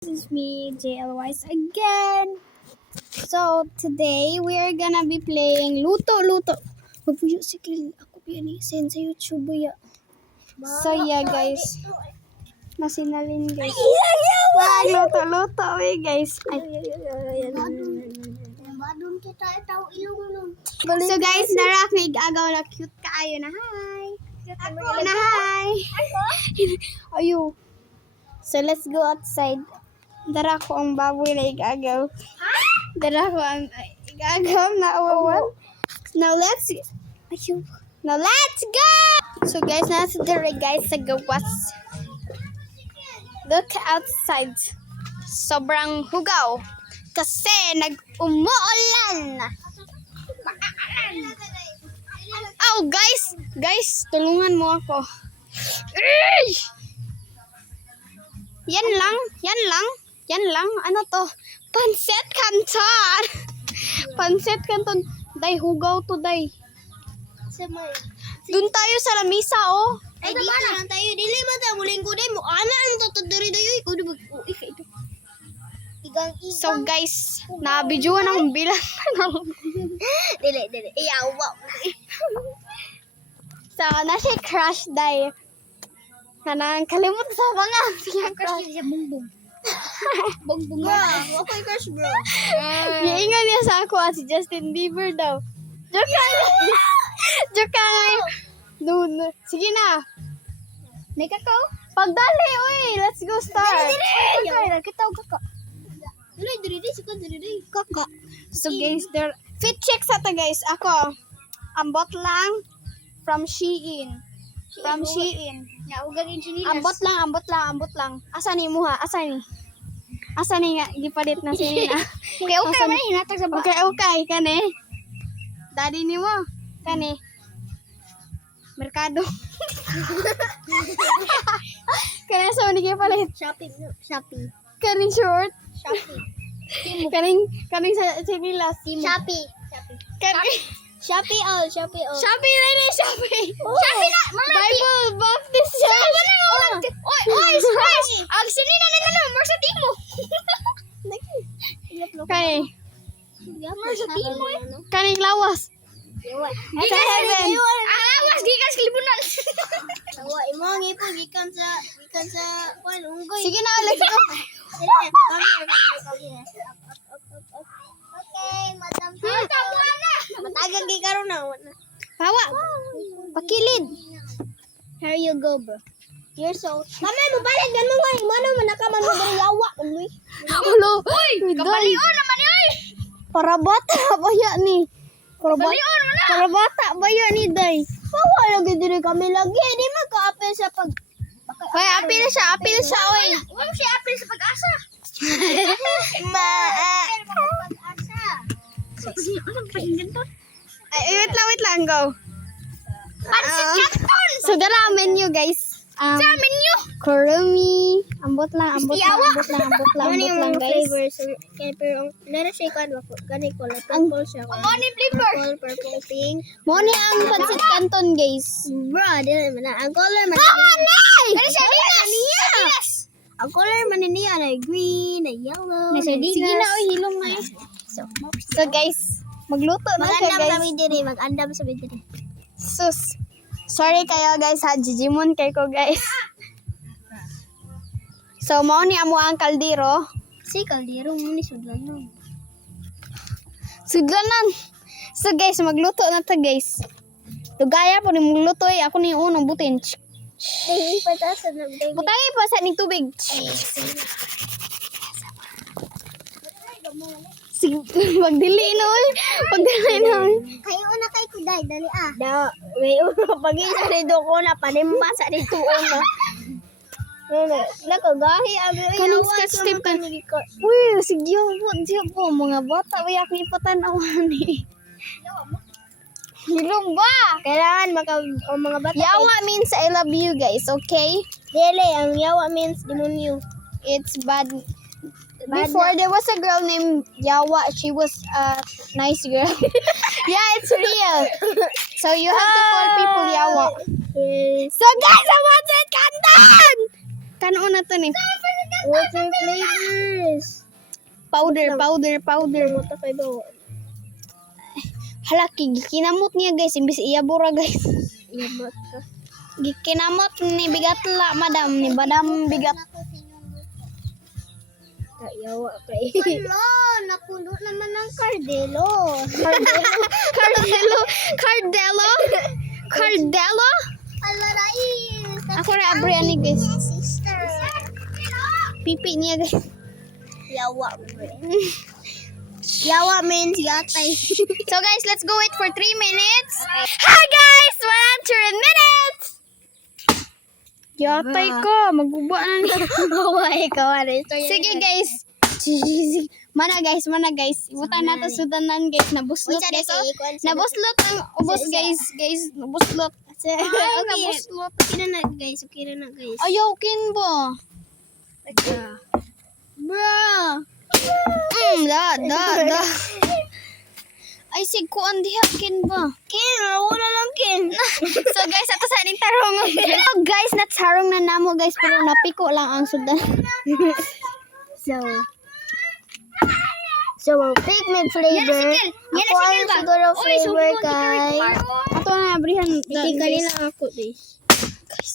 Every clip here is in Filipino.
This is me, JLYs again. So, today we are gonna be playing Luto. Mabuyo si Kil. Ako yan eh. Send sa YouTube ya. So, yeah guys. Masinalin guys. Luto eh guys. So guys, narak may agaw na cute kaayo na. Hi. Na hi. Ayo. So let's go outside. Dara ko ang baboy na igagaw. Dara ko ang igagaw na awawan. Now let's go! So guys, nasa dere guys sa gawas. Look outside. Sobrang hugaw. Kasi nag-umuulan. Oh guys, tulungan mo ako. Yan lang. Ano to? Pansit Canton. Day, hugaw to day. Dun tayo sa lamisa, oh. Ay, dito lang tayo. Dili man tayo muling ko mo. Ana, ang tatadari dayo. Ikaw na mag-uwi ka ito. Igang. So guys, nabidyoan akong bilang. Dili. Iyawa. So, na si crush day. Kanang kalimut sa mga siya Crush crush. niya bongbong. Bongbong. Bro, okay crush bro. Giingan niya sa ako si Justin Bieber daw. Joke nga. Doon. Sige na. May kakao? Pagdali, oy. Let's go start. Okay, kitaw kaka. Dili, sikon dili. Kaka. So guys, there fit check sa ta guys. Ako ambot lang from Shein. Ya, ugagin sinilas. Ambot lang. Asa ni mo ha? Asa ni nga gipalit na sini na. Okay man hinatag sa ba. Okay kani. Daddy ni mo kani. Merkado. Kani sa ni gipalit. Shopee. Kani short. Shopee. Kaning sa sinilas. Shopee. Kani Shopee all. Shopee rin eh, Shopee. Shopee na, mama. Bible Baptist Church. Oy, fresh. Ang sinina na more sa timo. Kani. More sa timo eh. Kaning lawas. Sa heaven. Awas gikas kalibunan. Tawa imo ngipon gikan sa kuan unggoy. Sige na, let's go. Okay, madam. Matagang gikaron na. Pawa. Pakilid. Here you go, bro. You're so... Mamay mo balik gan mo nga. Mano man nakaman mo diri yawa. Uy. Hello. Uy, Kapalion naman ni oy. para bata baya ni. Kapalion mo na. Para bata baya ni day. Pawa lagi diri kami lagi. Di maka-apel sa pag... Hoy, apil siya oy. Wala siya apel sa pag-asa. Ay, wait lang, go. Pansit Canton. So, dala ang menu, guys. Sa menu. Kurumi. Ambot lang, Yawa. guys. Kaya pero nara siya kan wako. Gani ko la purple siya. Ano flavor? Purple, pink. Mo ni ang Pansit Canton, guys. Bro, dili man na. Ang color man. Nara siya dinas. Ang color man niya na green, na yellow. Sige na, oy, hilong na eh. So, guys, magluto na siya, Mag-andam guys. kami diri, mag-andam sa diri. Sus. Sorry kayo, guys, ha. Jijimon kay ko, guys. So, mao ni amo ang kaldero. Si kaldero mo ni sudlan no. Sudlanan. So, guys, magluto na to, guys. Tugaya po ni magluto eh. Ako ni unong butin. Dili pa ta sa nagday. Butangi pa sa ning tubig. Sige, magdili na, oy. Kayo na kay kuday dali ah. Da, may uno pagi sa dito ko na panimba sa dito na. Nakagahi abi Kaning step kan. Uy, sige po. Mga bata, uy, ako ipatanawan eh. Hilong ba? Kailangan mga bata. Yawa means I love you, guys, okay? Dili, ang yawa means demonyo. It's bad. Before, there was a girl named Yawa. She was a nice girl. Yeah, it's real. So, you have to call people Yawa. Yes. So, guys, I wanted Canton! Kanon na to ni. What's your flavors? Powder. Mata kay bawa. Hala, kinamot niya guys. Imbis iyabura guys. Yamat ka. Gikinamot ni Bigatla, madam. Ni Madam Bigat. Kayawa kay. Wala, napuno naman ng Cardelo. Cardelo? Alaray. Ako na abriani guys. Sister. Pipi niya guys. Yawa, bro. Yawa means yatay. So guys, let's go wait for 3 minutes. Hi guys! 100 minutes! Yatay ko. Magbubuan na niya. Kawai, kawai. Sige guys. Mana guys. Ibutan nato sudanan guys. Nabuslot guys. Oh. Nabuslot ang ubos guys. Nabuslot. Nabuslot. Okay na guys. Ayaw kin ba? Bro. Da. Ay, sigkuan diha kin ba? Kin, wala lang kin. So guys, ato sa aning tarong. So guys, natsarong na namo guys. Pero napiko lang ang sudan. So, pigment flavor. Ako ang siguro flavor kay. Ato na abrihan. Hindi ka nila ako, guys.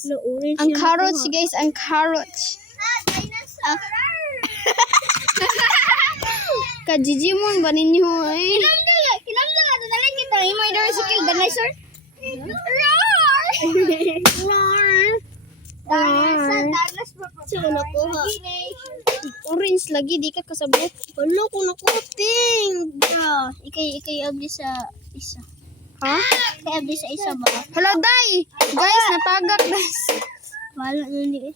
No, orange Ang yung carrots nakuha. guys, ang carrots. Kajijimon ba ninyo eh? Kinamdala, dadalan kita. Yung may door skill, dinosaur. So, nakuha. Orange lagi, di ka kasabot. Wala ko nakuting. Bro, ikay abdi sa isa. Ha? Ikay abdi sa isa ba? Hala, day! Guys, napagak guys. Wala na ni.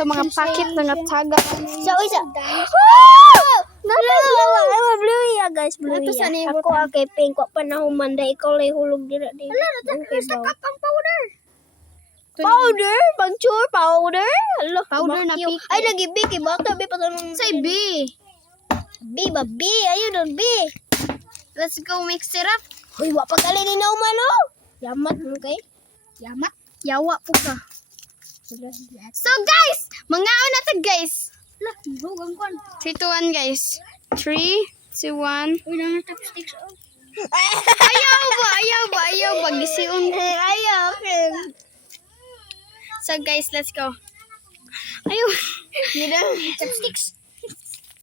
So, mga packet na natagak. So, isa. Blue ya guys, blue Ato sa ya. neighbor Ako kay pink, wa pa na humanda, ikaw lay hulog dira di. Kapang powder. Powder, pangchur powder. Hello, Powder na piki. Ay nagibig kay bata be patanong. Say B. B ba B, ayun don B. Let's go mix it up. Hoy, wa pa gali ni nauman oh. Yamat mo kay. Yamat. Yawa po ka. So guys, mangaon na to guys. Lah, huwag kon. 3, 2, 1 guys. 3, 2, 1. Uy, na chopsticks. Ayaw ba? Gisiun. Ayaw, okay. So guys, let's go. Ayaw. Chopsticks.